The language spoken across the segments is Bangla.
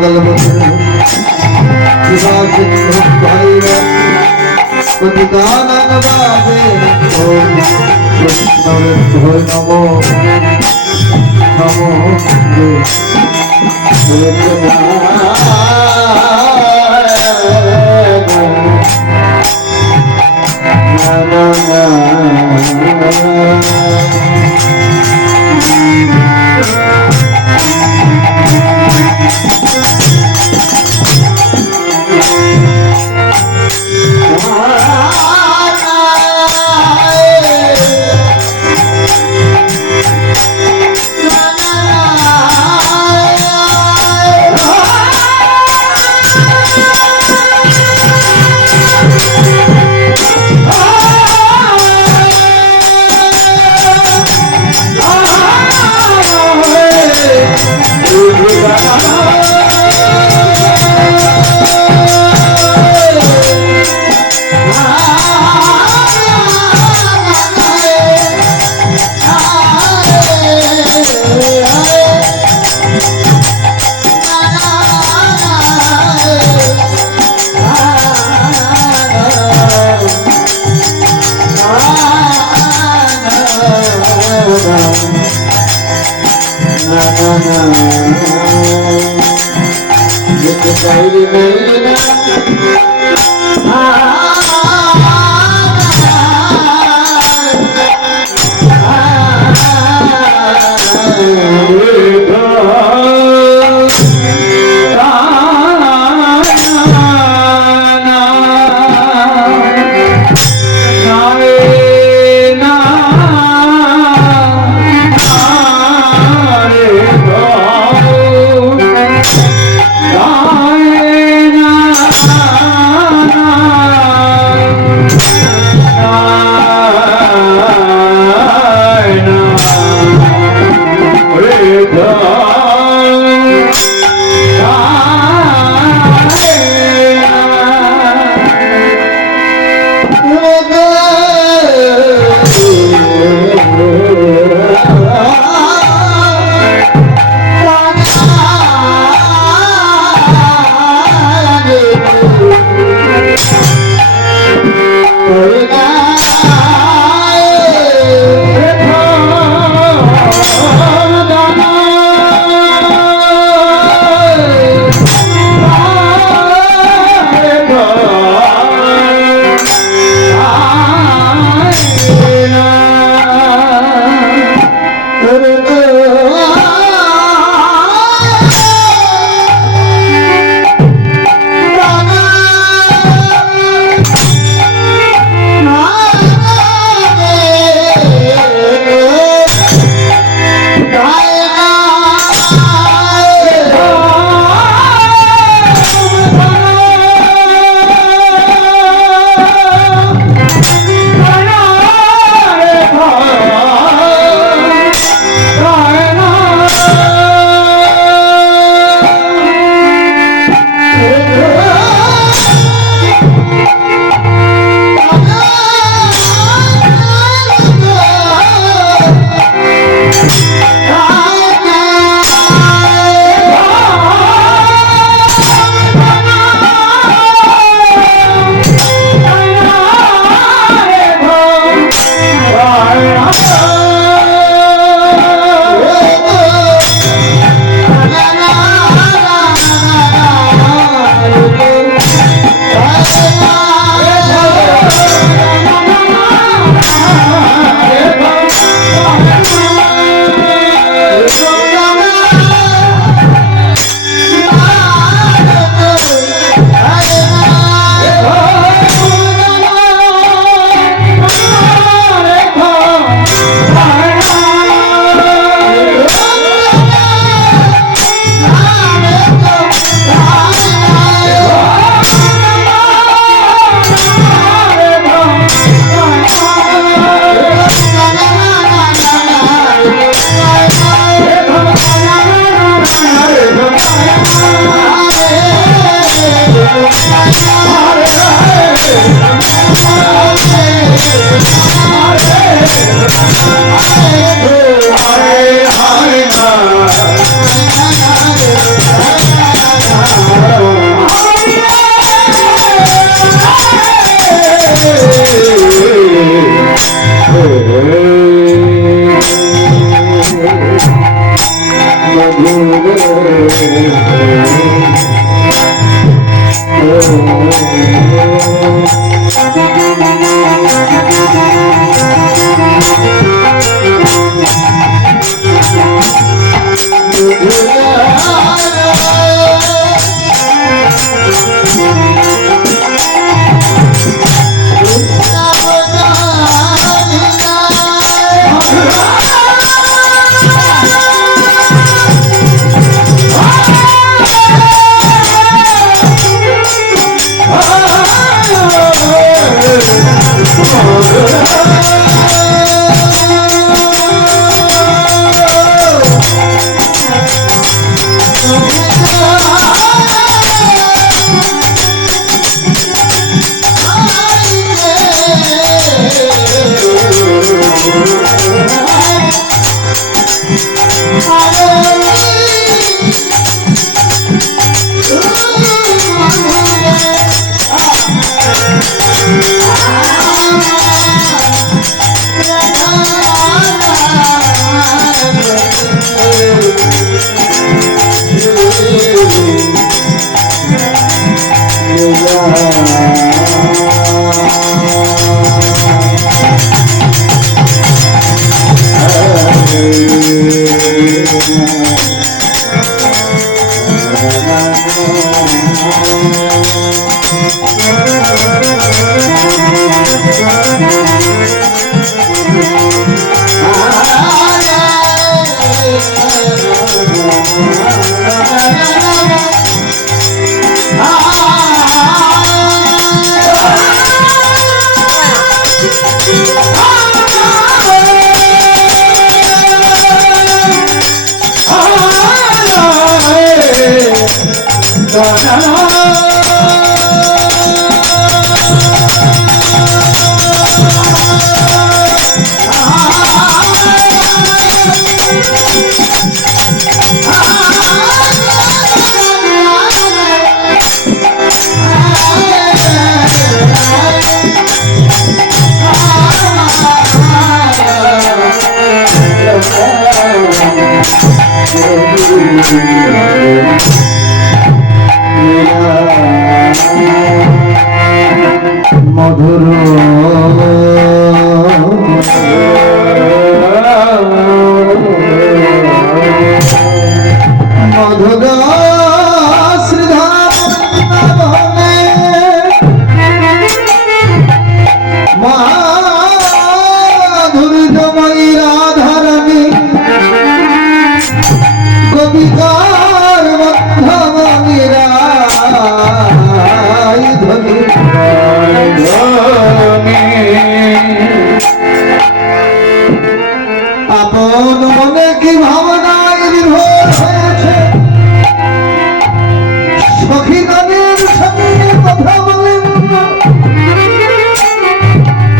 मंगल पतितानंद बाबे ओम कृष्ण नमो नमो মধুর মধুর শ্রীধামে মাধুর্যময়ী রাধারানী কবিতার মধ্যমণিরা আপন মনে কি ভাবনায় বিভোর হয়েছে সখী গানের সঙ্গে কথা বলেন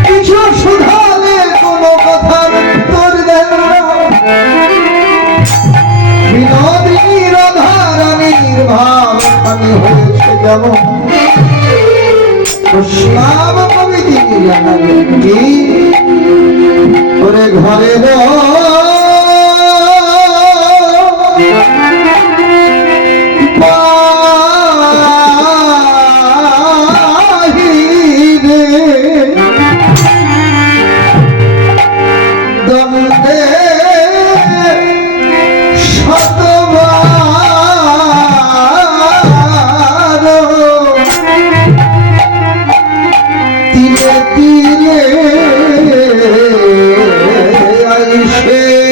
কিছু শুধালে কোনো কথার উত্তর দেন না বিনোদিনী রাধারানীর ভাব খানি হয়েছে যেমন শ্যাম কবি জানালেন কি ওরে ঘরে তিলে তিলে আইসে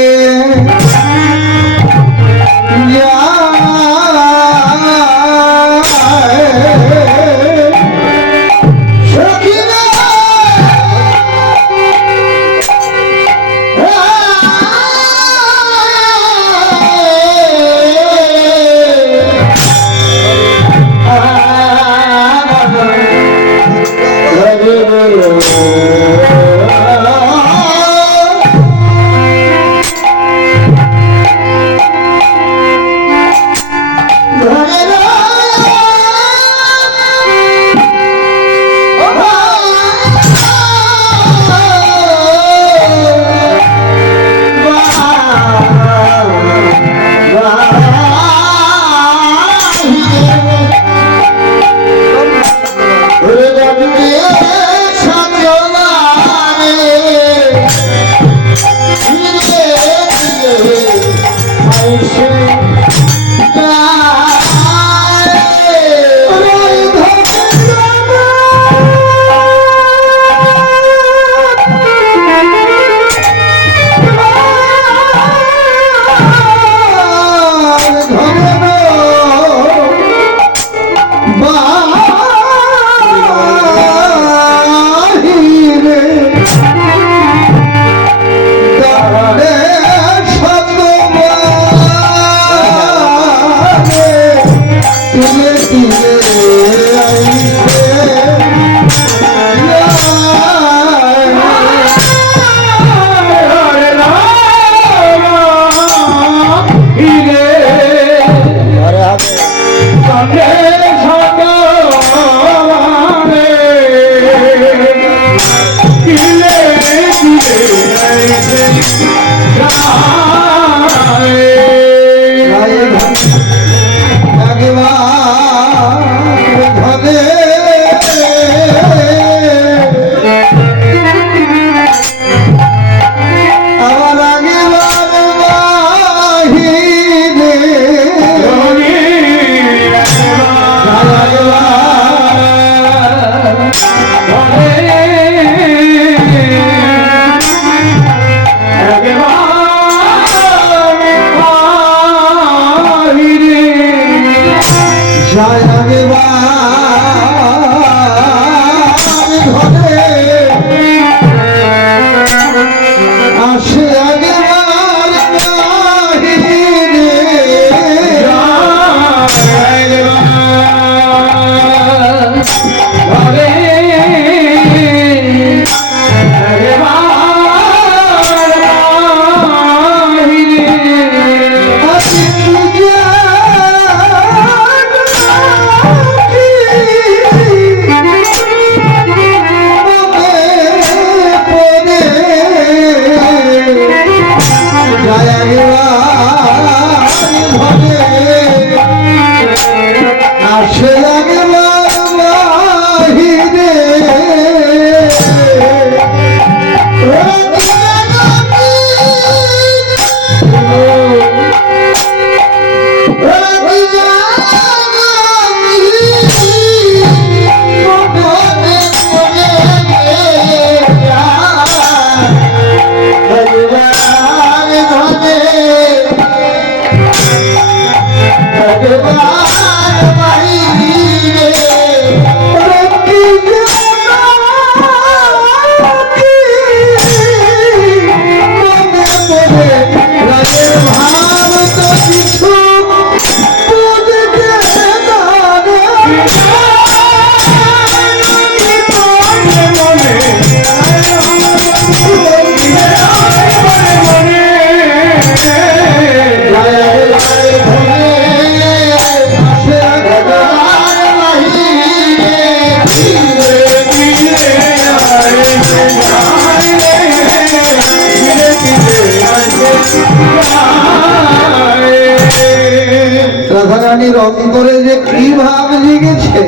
রাধারানীর অন্তরে যে কি ভাব জেগেছে,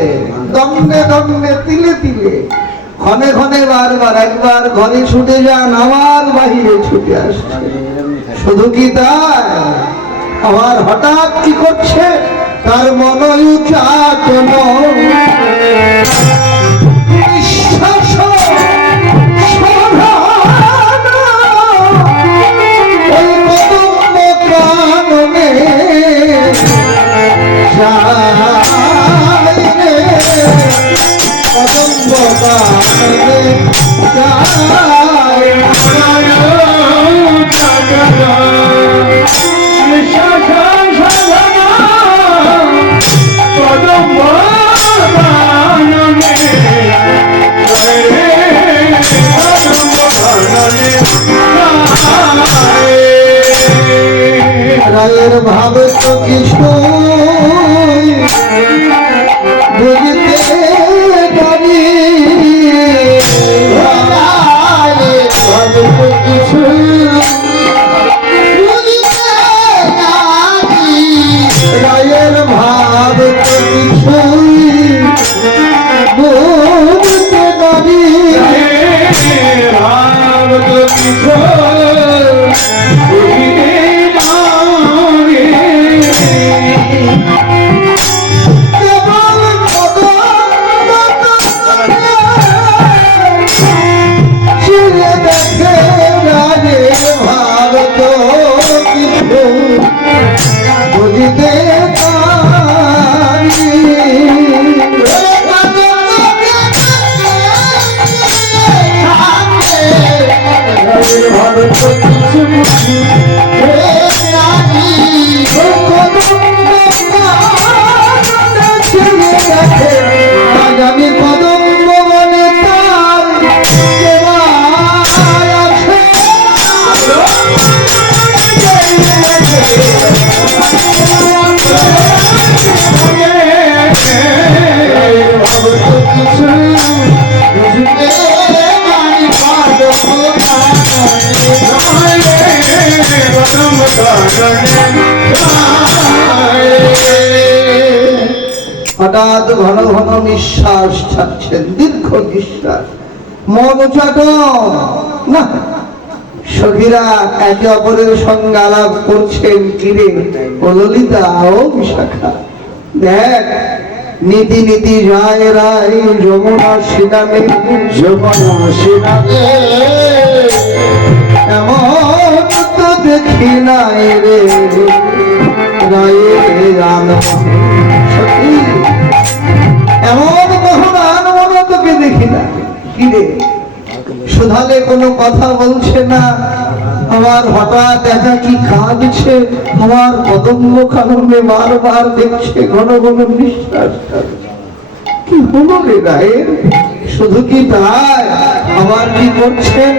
দণ্ডে দণ্ডে তিলে তিলে, ক্ষণে ক্ষণে বারবার, একবার ঘরে ছুটে যান আবার বাহিরে ছুটে আসছে। শুধু কি তাই, আবার হঠাৎ কি করছে, তার মন উচাটন রায়ের ভাব তো কিছু বুঝতে পারি, কিছু রায়ের ভাব তো কিছুই বুঝতে পারি, ভাব তো কিছু থেকে তারি আমি কদম্ব বনে তার হঠাৎ ঘন ঘন নিঃশ্বাস ছাড়ছেন, দীর্ঘ নিঃশ্বাস, মন চাটন না। সখীরা একে অপরের সঙ্গে আলাপ করছেন, কিরে ও ললিতা ও বিশাখা, দেখ নীতি নীতি যায় রায় যমুনা সিনামে, যমুনা সিনামে এমন তো দেখি নাই রে রায়ে জানো সখী, এমন মহান মনে তোকে দেখি না। কিরে সুধালে কোনো কথা বলছে না, আমার হঠাৎ একা কি কাঁদছে, আমার কদম্ব কারণে বারবার দেখছে, ঘন ঘন নিঃশ্বাস কি হলো রে রায়ের? শুধু কি তাই, আবার কি করছেন?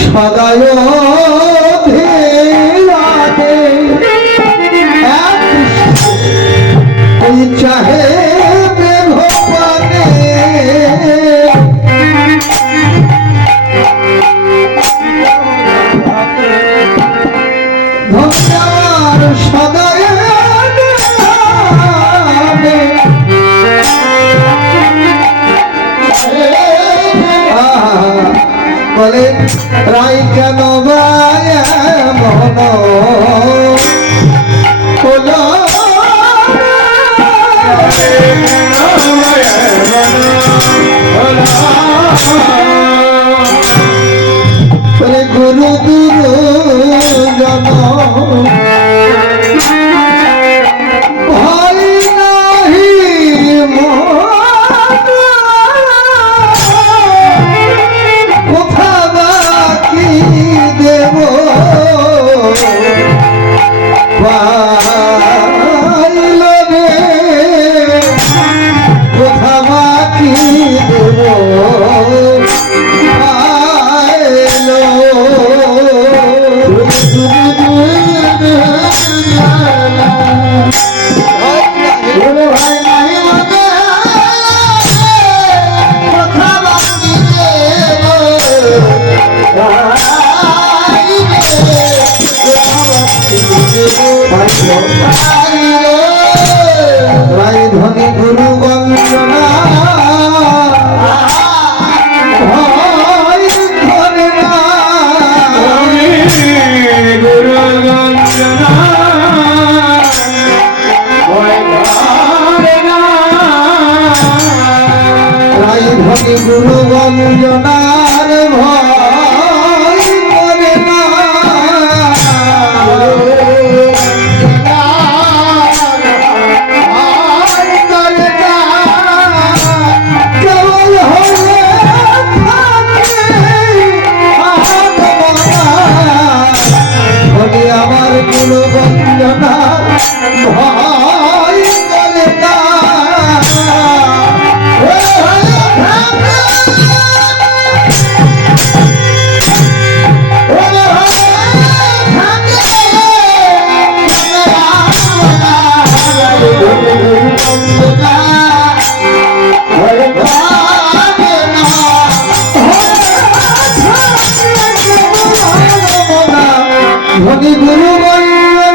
সদায় ওই চাহে বলে রাই কেন মন হলো বলে গুরু গুরু জন ধনী গুরু বন্দনা ধরে না, গুরু বন্দনা রাই ধনী গুরু বন্দনার ভয় করে না। আমার গুরু বন্দনা ভয় করে না। ধনী গুরু বন্দনার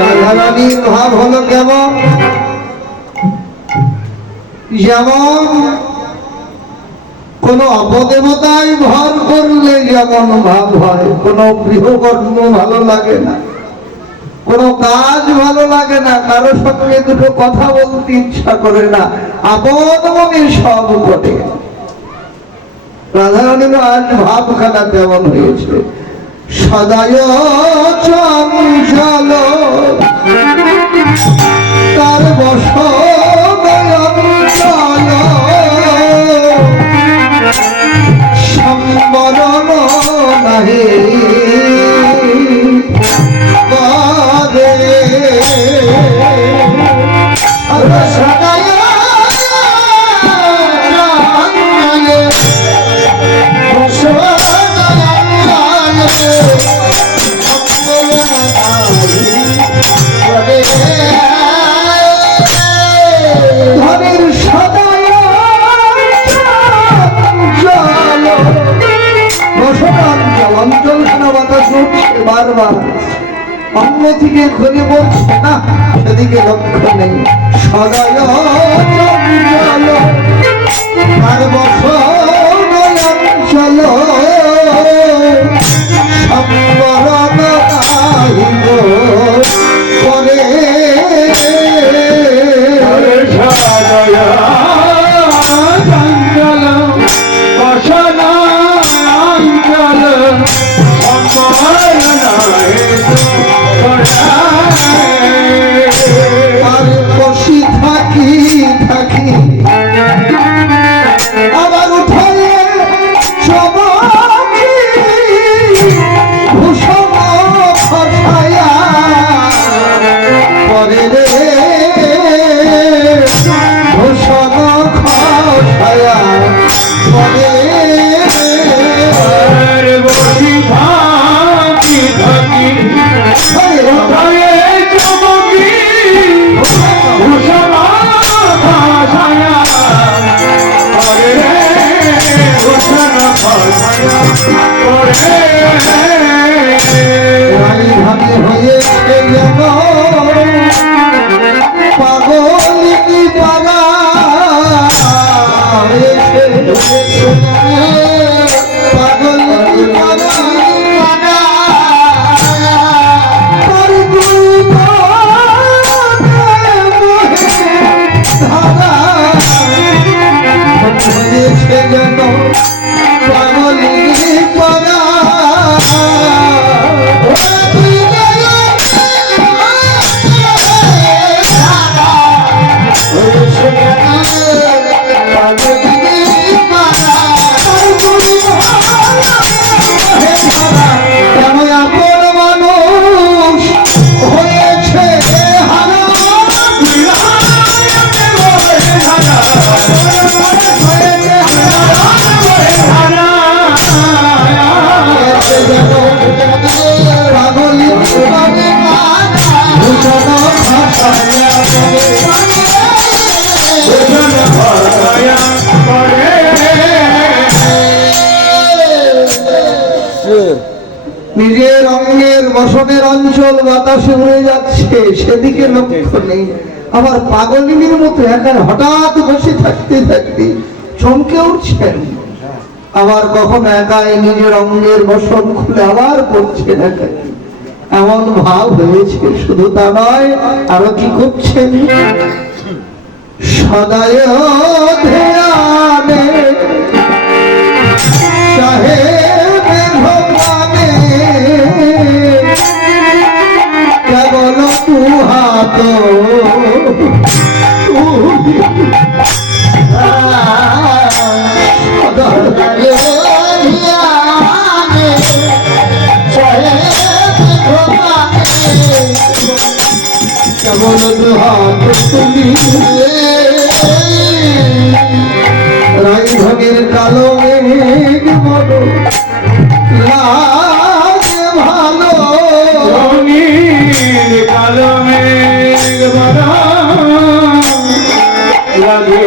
রাধারানীর ভাব হলো কেমন, যেমন কোন অপদেবতায় ভর করলে যেমন ভাব হয়, কোন গৃহকর্ম ভালো লাগে না, কোন কাজ ভালো লাগে না, কারো সঙ্গে দুটো কথা বলতে ইচ্ছা করে না, আপন মনে সব ঘটে। রাধারানীর আজ ভাবখানা তেমন হয়েছে। সদায় চঞ্চল তার বসন সম্বরণ নাহি করে। সদায় ধনের সদায় অঞ্চল খানা বাতাস উঠছে বারবার, অন্য থেকে ঘুরে বলছে না, সেদিকে লক্ষ্য নেই। সদায় চঞ্চল তার বসন অঞ্চল সম্বরণ নাহি করে। আর বসি থাকি থাকি আবার উঠে চমকি ভূষণ খসায়া পরে রে ভূষণ খসায়া পরে। বসি থাকি থাকি রাজধানী হয়েছে যেন পাগলিনী পালা হয়েছে, পাগলিনী পালা তার দুই ধারা হয়েছে যেন পাগলিনী পালা। নিজের অঙ্গের বসনের অঞ্চল বাতাসে উড়ে যাচ্ছে, সেদিকে লক্ষ্য নেই। আবার পাগলিনীর মতো একা হঠাৎ বসে থাকতে থাকতে চমকে উঠছেন, আবার কখনো একাই নিজের অঙ্গের বসন খুলে আবার পড়ছেন একাই, এমন ভাব হয়েছে। শুধু তা নয়, আরো কি করছেন? সদায় ধ্যানে সাহেবে ভগবানে কেবল তু হাত কেবল তু হাত তুমি রাইভগের কালো মেঘ বড় লাগে ভালো, কালো মেঘ বড় লাগে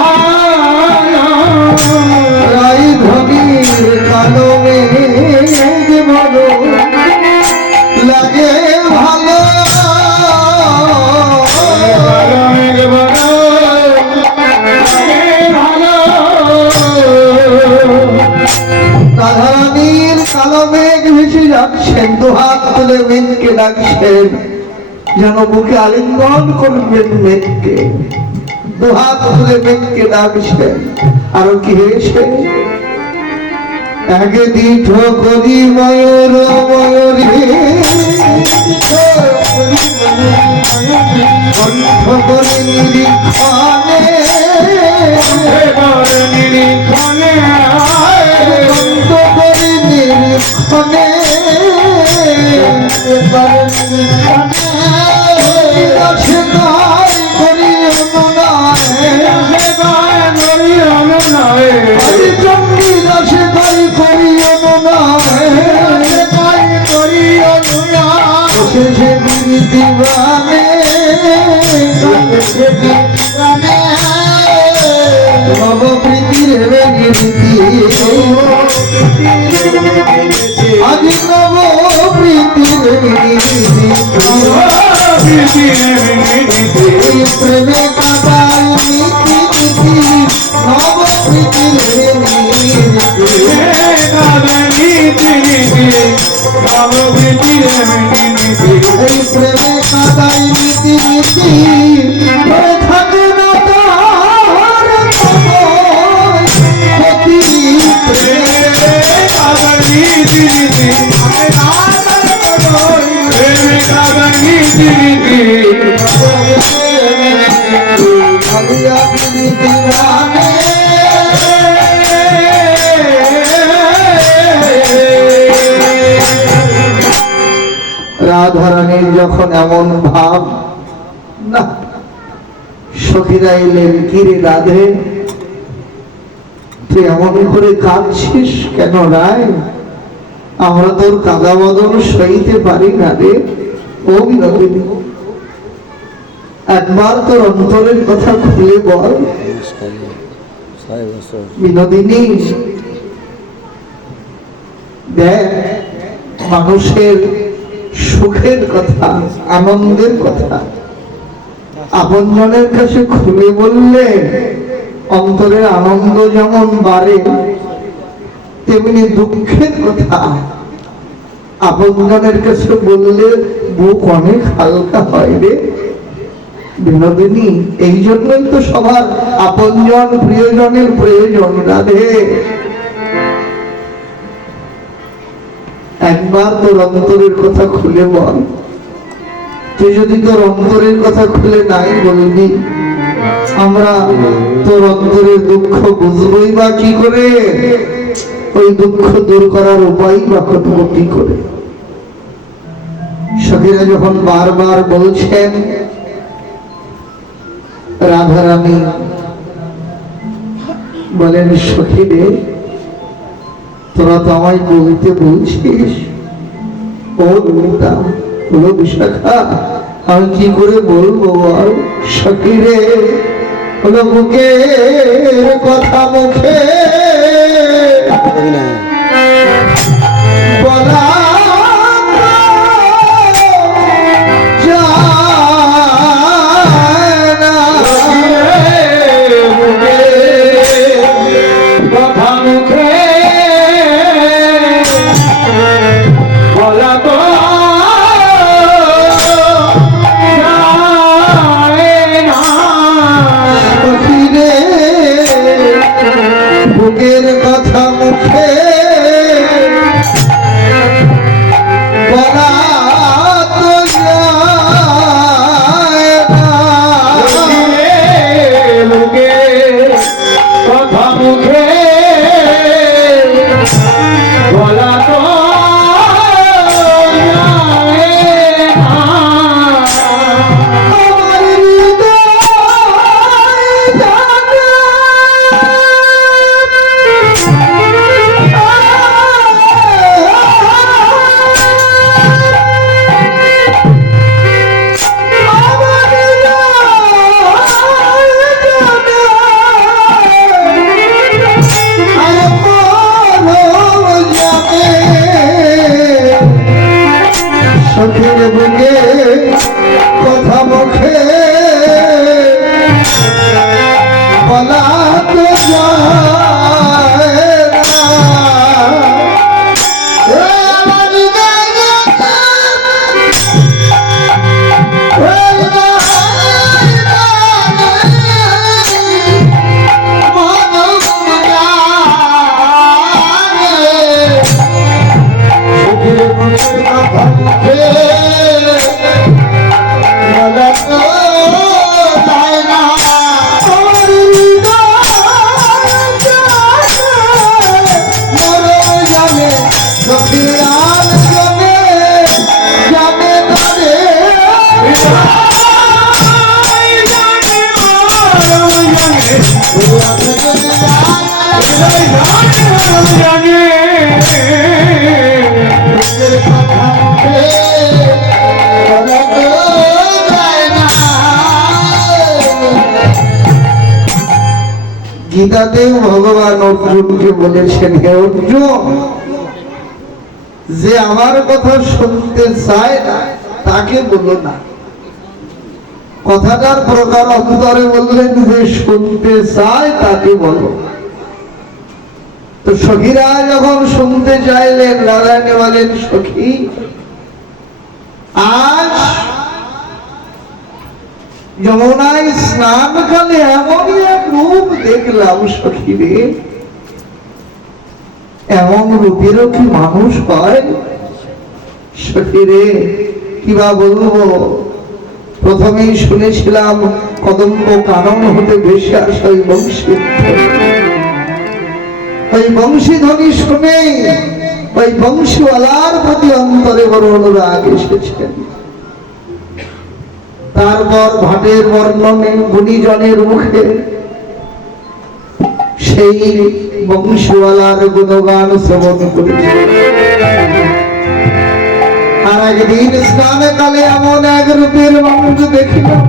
ভালো, রাইভগের কালো মেঘ বড় লাগে ভালো। ডাকছেন, দুহাত তুলে মেঘকে ডাকছেন, যেন বুকে আলিঙ্গন করবেন মেঘকে। দুহাত তুলে মেঘকে ডাকছেন। আরো কি হয়েছে? এক দীঠ করি ময়ূর ময়ূরী, কণ্ঠ করি নিরীক্ষণে, নিরীক্ষণে কণ্ঠ করি নিরীক্ষণে, আছে গায় করি অনুনয়, হরি চণ্ডী দাসে গাই করি অনুনয়, শেষে দিবানে নবপ্রীতির রীতি, আজ নবপ্রীতির রীতি, প্রেমে কাটাই নীতি নীতি, নবপ্রীতির এই প্রেমে কাটাই নীতি নীতি, হয়ে থাকে না তার গতি, আলিয়া প্রীতি রামে। রাধারানীর যখন এমন ভাব, না সখীরা এলেন, কিরে রাধে তুই এমন করে কাঁদছিস কেন রায়? আমরা তোর কাদা বদল সইতে পারি না রে। ও বিনোদিনী, একবার তোর অন্তরের কথা খুলে বল। বিনোদিনী, দেখ মানুষের সুখের কথা, আনন্দের কথা আপনজনের কাছে খুলে বললে অন্তরের আনন্দ যেমন বাড়ে, তেমনি দুঃখের কথা আপনজনের কাছে বললে বুক অনেক হালকা হয় রে বিনোদিনী। এই জন্যই তো সবার আপনজন প্রিয়জনের প্রয়োজন রাধে। একবার তোর অন্তরের কথা খুলে বল। তুই যদি তোর অন্তরের কথা খুলে নাই বলবি, আমরা তোর অন্তরের দুঃখ বুঝবই বা কি করে? ওই দুঃখ দূর করার উপায় বা করব কি করে? সখীরা যখন বারবার বলছেন, রাধারানী বলেন, সখীরে তোরা তো আমায় বলতে বলছিস, ও ললিতা, বলো বিশাখা, আমি কি করে বলবো বল? সখীরে হলো বুকের কথা মুখে বলা যায় না, কথা মুখে বলা তো সখীরে বুকের কথা মুখে বলা তো যায় না, লোকে কথা মুখে বলা তো আমার হৃদয় জানে, আমার হৃদয় জানে, আর বলো যাবে সখীর বুকে কথা মুখে বলা তো যায় না। এ আমার হৃদয় গীতাতেও ভগবান অর্জুনকে বলেছেন, হে অর্জুন, যে আমার কথা শুনতে চায় না তাকে বলো না। কথাটার প্রকার অন্তরে বললেন যে শুনতে চায় তাকে বলো। তো সখীরা যখন শুনতে চাইলেন, রাধাকে বলেন, সখী, আজ যমুনায় স্নানকালে এমনই এক রূপ দেখলাম সখী রে, এমন রূপেরও কি মানুষ হয়? সখী রে, কিবা বলবো, প্রথমেই শুনেছিলাম কদম্ব কানন হতে ভেসে আসা ওই বংশীধ্বনি শুনে ওই বংশীওয়ালার প্রতি অন্তরে বড় অনুরাগ এসেছেন। তারপর ভাটের বর্ণনে গুণীজনের মুখে সেই বংশীওয়ালার গুণগান শ্রবণ করেছে। আর একদিন স্নানে কালে এমন এক রূপের মানুষ দেখিলাম,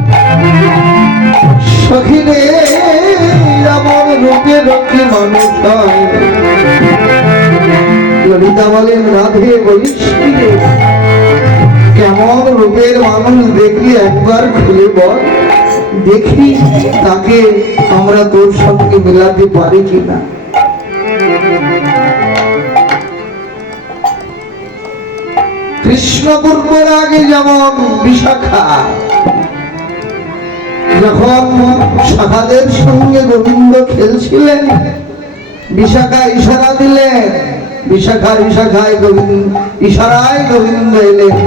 সখীরে এমন রূপের কি মানুষ হয়? ললিতা বলেন, রাধে বলিস রে, কেমন রূপের মানুষ দেখলি একবার খুলে বল, দেখি তাকে আমরা তোর সঙ্গে মেলাতে পারি কিনা। কৃষ্ণপূর্বের আগে যেমন বিশাখা যখন শাখাদের সঙ্গে গোবিন্দ খেলছিলেন, বিশাখা ইশারা দিলেন, বিশাখায় গোবিন্দ এলেন।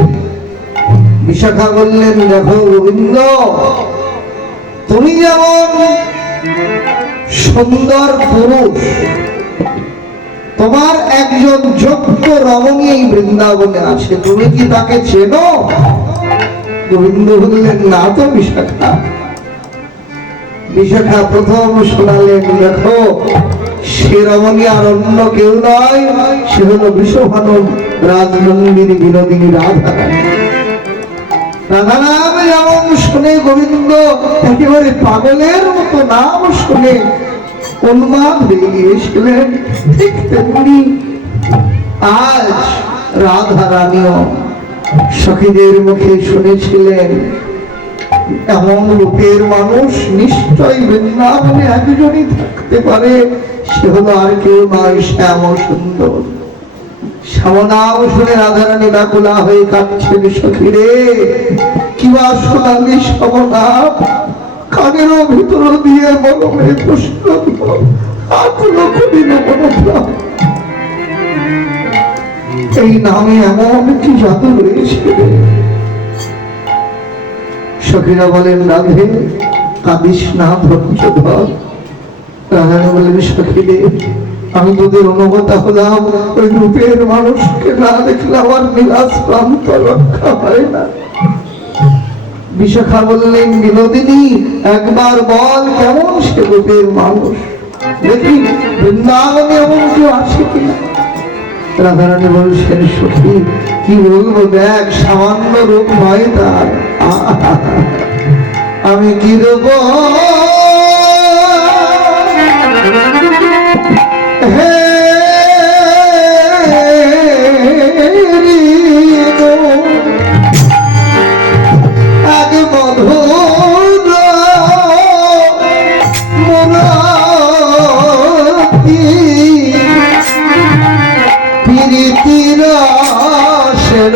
বিশাখা বললেন, দেখো গোবিন্দ, তুমি যেমন সুন্দর পুরুষ, তোমার একজন যোগ্য রমণী এই বৃন্দাবনে আছে, তুমি কি তাকে চেনো? গোবিন্দ বললেন, না তো বিশাখা। বিশাখা প্রথম শোনালেন, দেখো, সে রমণী আর অন্য কেউ নয়, সে হলো বিশ্বভানব রাজনন্দিনী বিনোদিনী রাধা। রাধা নাম যেমন শুনে গোবিন্দ একেবারে পাগলের মতো নাম শুনে উন্মাদ হয়ে গিয়েছিলেন, ঠিক তেমনি আজ রাধা রানীও সখীদের মুখে শুনেছিলেন, এমন রূপের মানুষ নিশ্চয় বৃন্দাবনে একজনই থাকতে পারে, সে হলো আর কেউ নয়, শ্যাম সুন্দর। শ্যামনাম শুনে রাধারানী ব্যাকুলা হয়ে কাঁদছেন, সখীরে কিবা শোনালি শ্যামনাম, কানেরও ভিতর দিয়ে মনমে প্রশ্ন এই নামে এমন কি জাদু রয়েছে? সখীরা বলেন, রাধে কাঁদিস না, ধৈর্য ধর। রাধারানী বলেন, সখীরে আমি তোদের অনুগতা হলাম, ওই রূপের মানুষকে না দেখলে আমার বিলাস প্রান্ত রক্ষা হয় না। বিশাখা বললেন, বিনোদিনী একবার বল, কেমন সে রূপের মানুষ, দেখি বৃন্দাবনে এমন কেউ আছে কিনা। রাধারানী বলছেন, সখী কি বলবো, দেখ সামান্য রূপ নয় তার, আমি কি রূপ হে আগে মধুর প্রীতির সের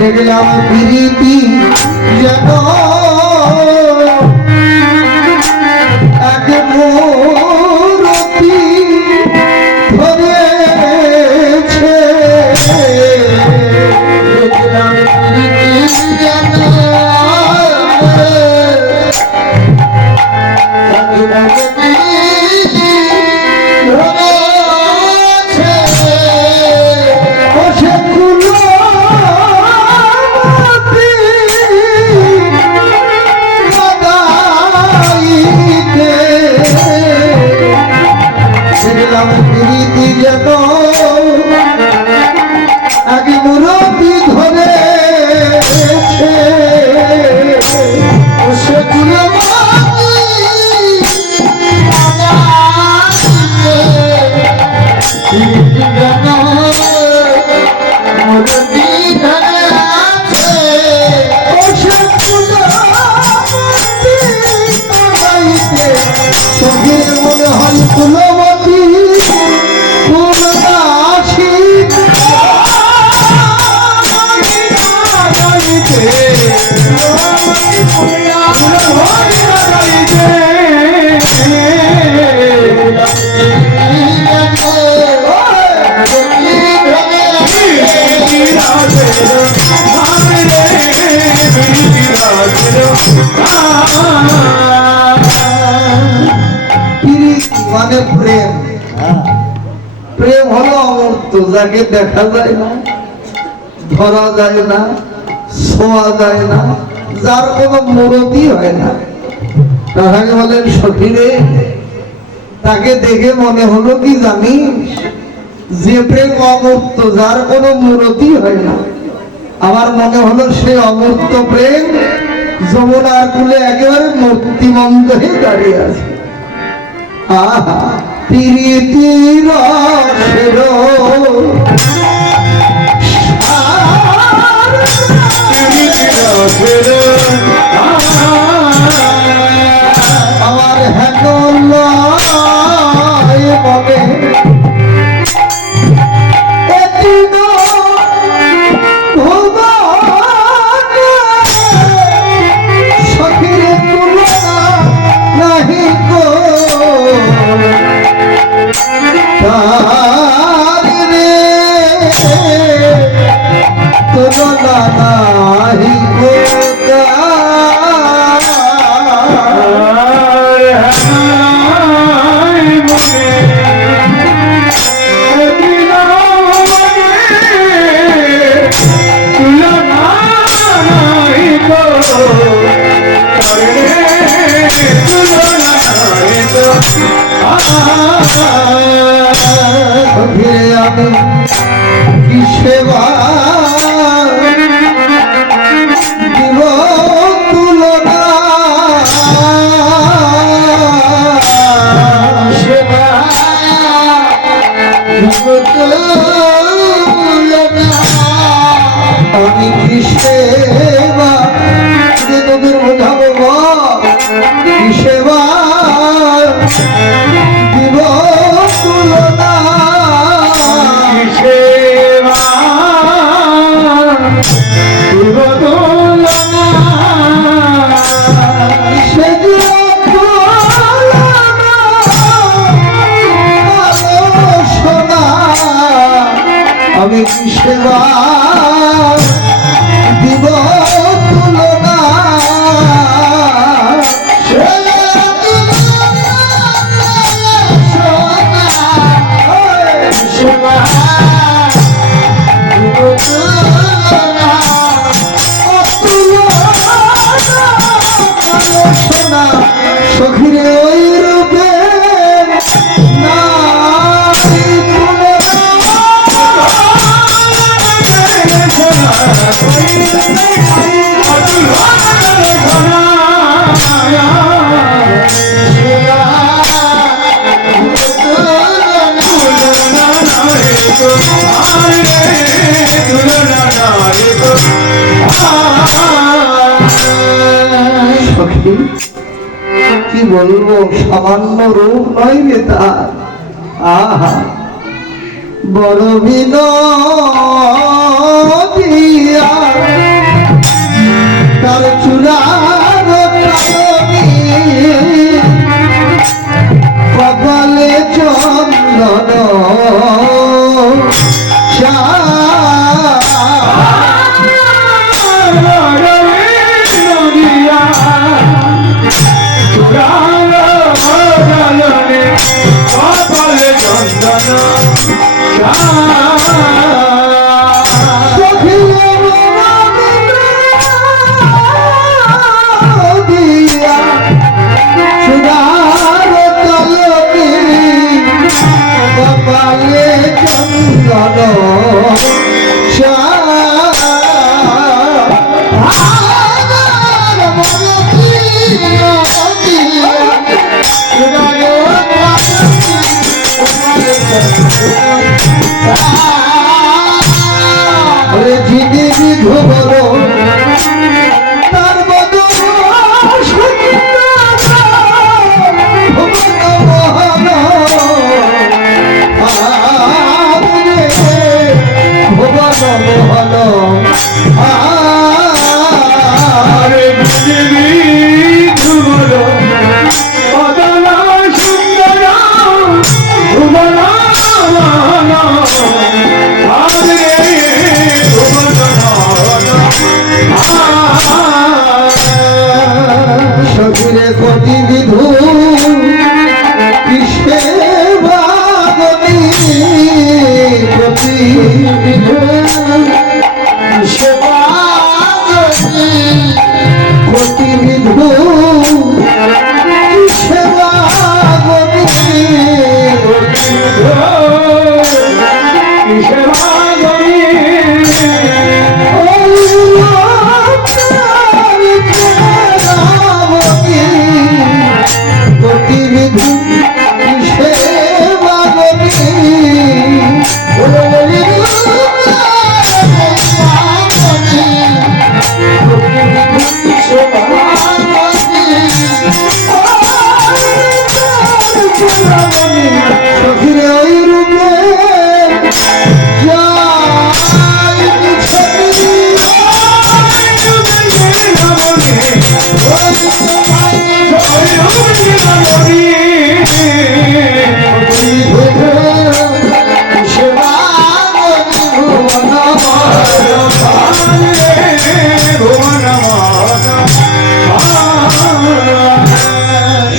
দেখলাম প্রীতি যেন এক আগে মুরব্বী ধরেছে সেগুলো মনে হয় ফুলবতী মানে প্রেম প্রেম হলো অমূর্ত, যাকে দেখা যায় না, ধরা যায় না, ছোঁয়া যায় না, যার কোনো মূরতি হয় না। তাহাকে বলেন সখীরে, তাকে দেখে মনে হলো কি জানিস, যে প্রেম অমূর্ত, যার কোনো মূরতি হয় না, আমার মনে হলো সে অমূর্ত প্রেম যমুনার কূলে একেবারে মূর্তিমন্ত হয়ে দাঁড়িয়ে আছে। আহা প্রীতির আমার হেন মনে সখীর তুলনা নাহি গো তুলনা নাহি গো আমি কি সেবা দিব তুলনা সেবা আমি কি সেবা তোদের বোঝাবো কি সেবা দিব তুলনা আমি কি সেবা দিব তুলনা সখীরে ওই রূপে কি বলবো, সামান্য রূপ নয় রে তার। আহা বড় বিনোদিয়া তার চূড়ার কপালে চন্দন Rama সে বাগনি সখিরে ওই রূপে যাই ছবি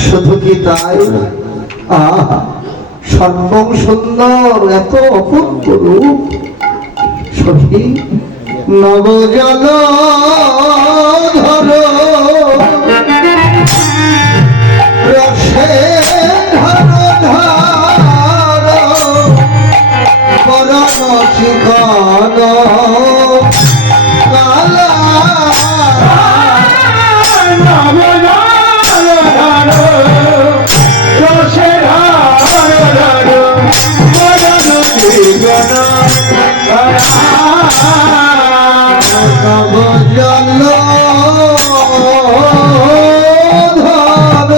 শুধু কি তাই আহা সর্বং সুন্দর এত অপূর্ব রূপ সখী নবজল ধর রসে ধর ধর পরম চিকন কালা নবজল ধর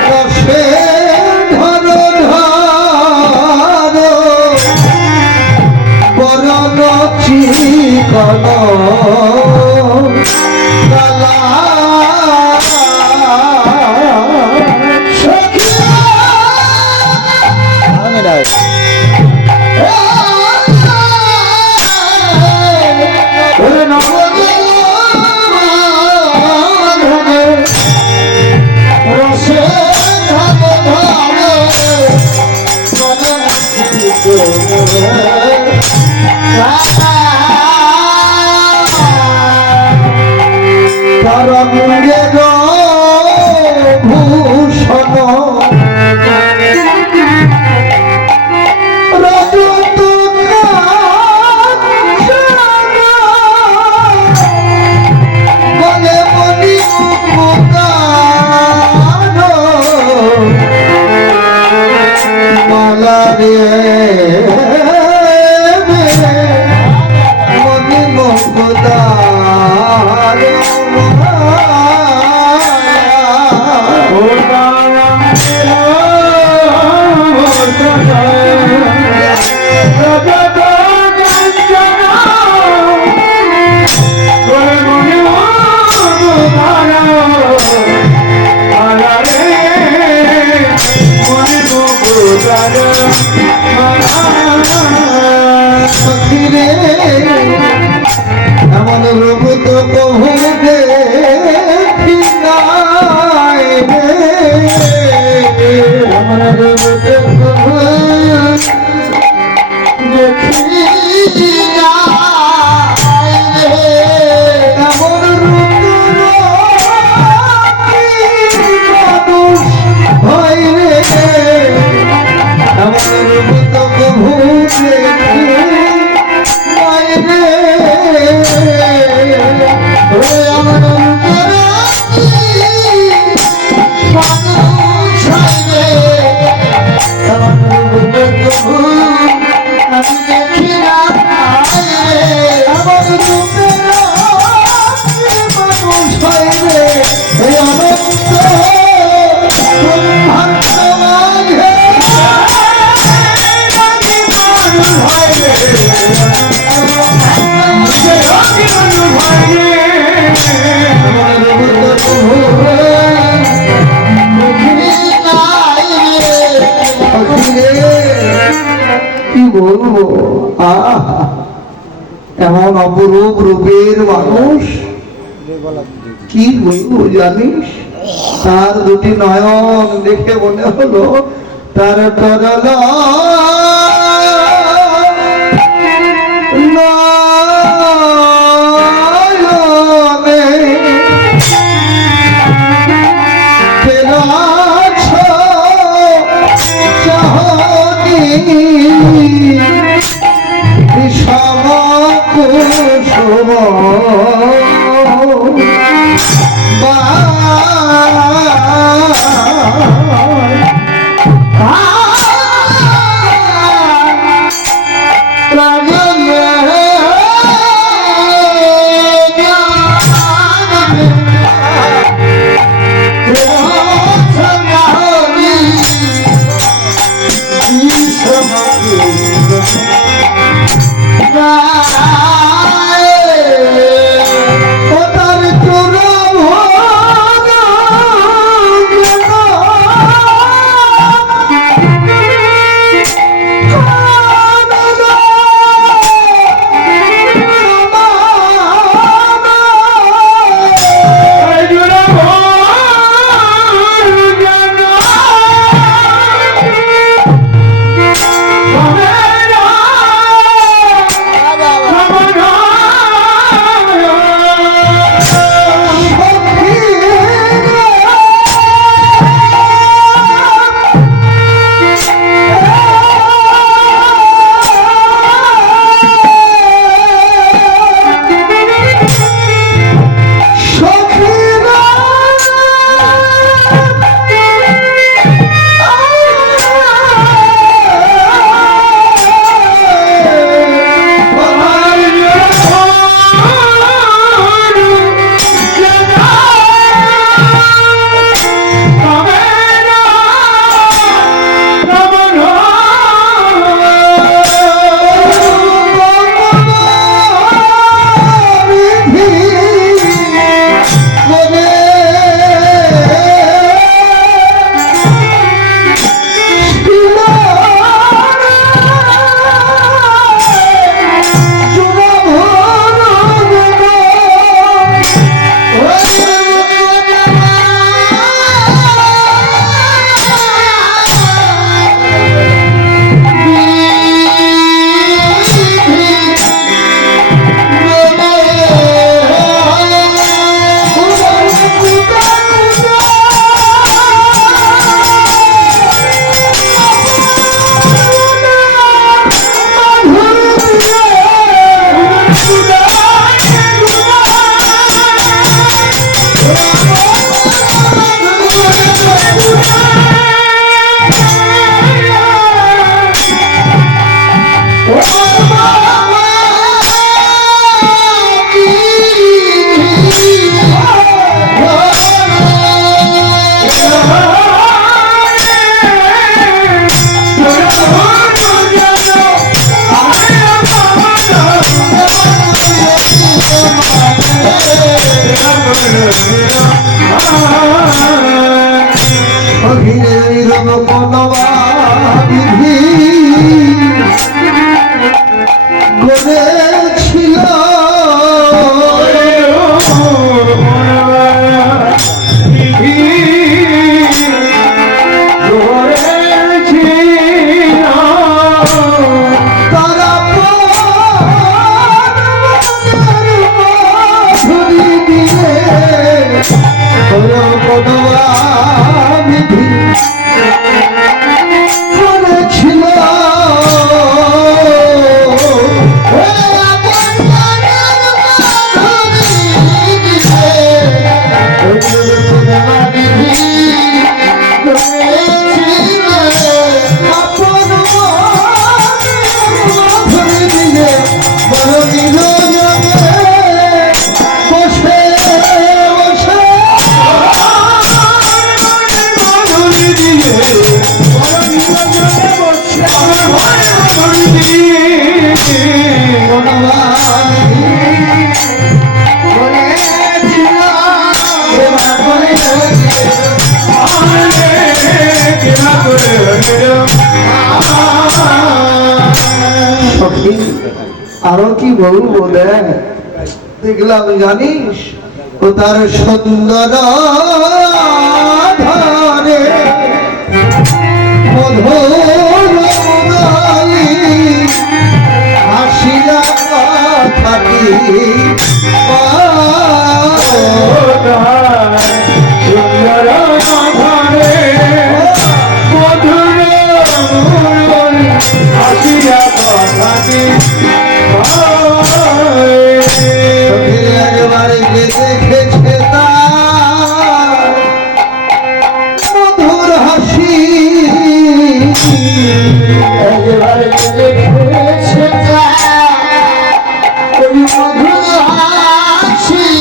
রসে ধর ধর পরম চিকন কালা পরমের ভূষণ রজত বলে মনি মালা রে মনি মুকুদার সখিরে এমন রূপ তো কহু দেখি নাই রে এমন রূপ তো কহু দেখি নাই রে এমন রূপ মানুষ হয় রে এমন রূপ তো কহু দেখি নাই রে এমন রূপ মানুষ হয় রে এমন রূপ তো কহু আমি দেখি নাই রে এমন রূপ মানুষ হয় রে এই অনন্ত ব্রহ্মাণ্ডময় কি বলবো এমন অপরূপ রূপের মানুষ কি বলবো জানিস তার দুটি নয়ন দেখে মনে হলো তার তরল নয়নে তেরাছ চাহনি বিষম কুসুম অভিনব কলবা বিধি গড়েছিল তারা ধরি দিয়ে কলবা বিধি করেছিল আরো কি বলবো দেখ দেখলাম জানিস ও তার সুন্দর ধারে মধুর মুরালি হাসিয়া থাকি একবার যে দেখেছে তার মধুর হাসি একবার যে দেখেছে তার মধুর হাসি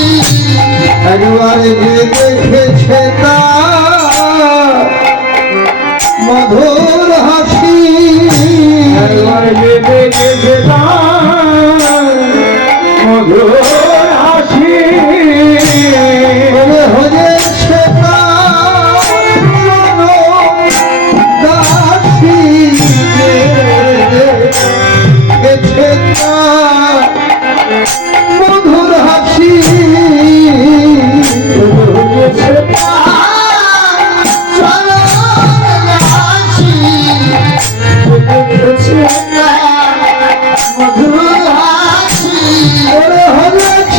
একবার যে দেখেছে তার মধুর হাসি একবার যে দেখেছে তার মধুর হাসি হয়েছে দাসী গেছে মধুর হাসি হয়েছে মধুর হাসি হয়েছে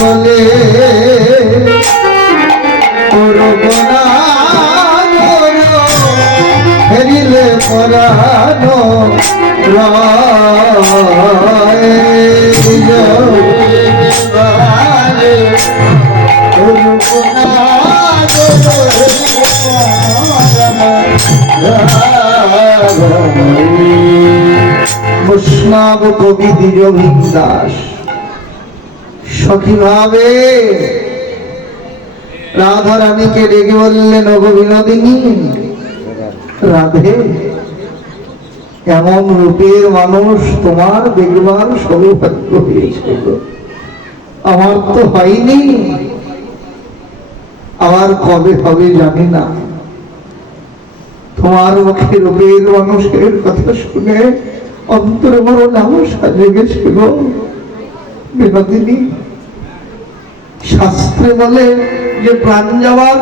বলে ফেরিলে পরানো বৈষ্ণব কবি দ্বিজভীম দাস সখী ভাবে রাধা রানীকে ডেকে বললেন ওগো বিনোদিনী রাধে এমন রূপের মানুষ তোমার দেখবার সৌভাগ্য হয়েছিল আমার তো হয়নি আমার কবে হবে জানি না তোমার মুখে রূপের মানুষের কথা শুনে অন্তরে বড় লালসা জেগেছিল বিনোদিনী শাস্ত্রে বলে যে প্রাণ যাওয়ার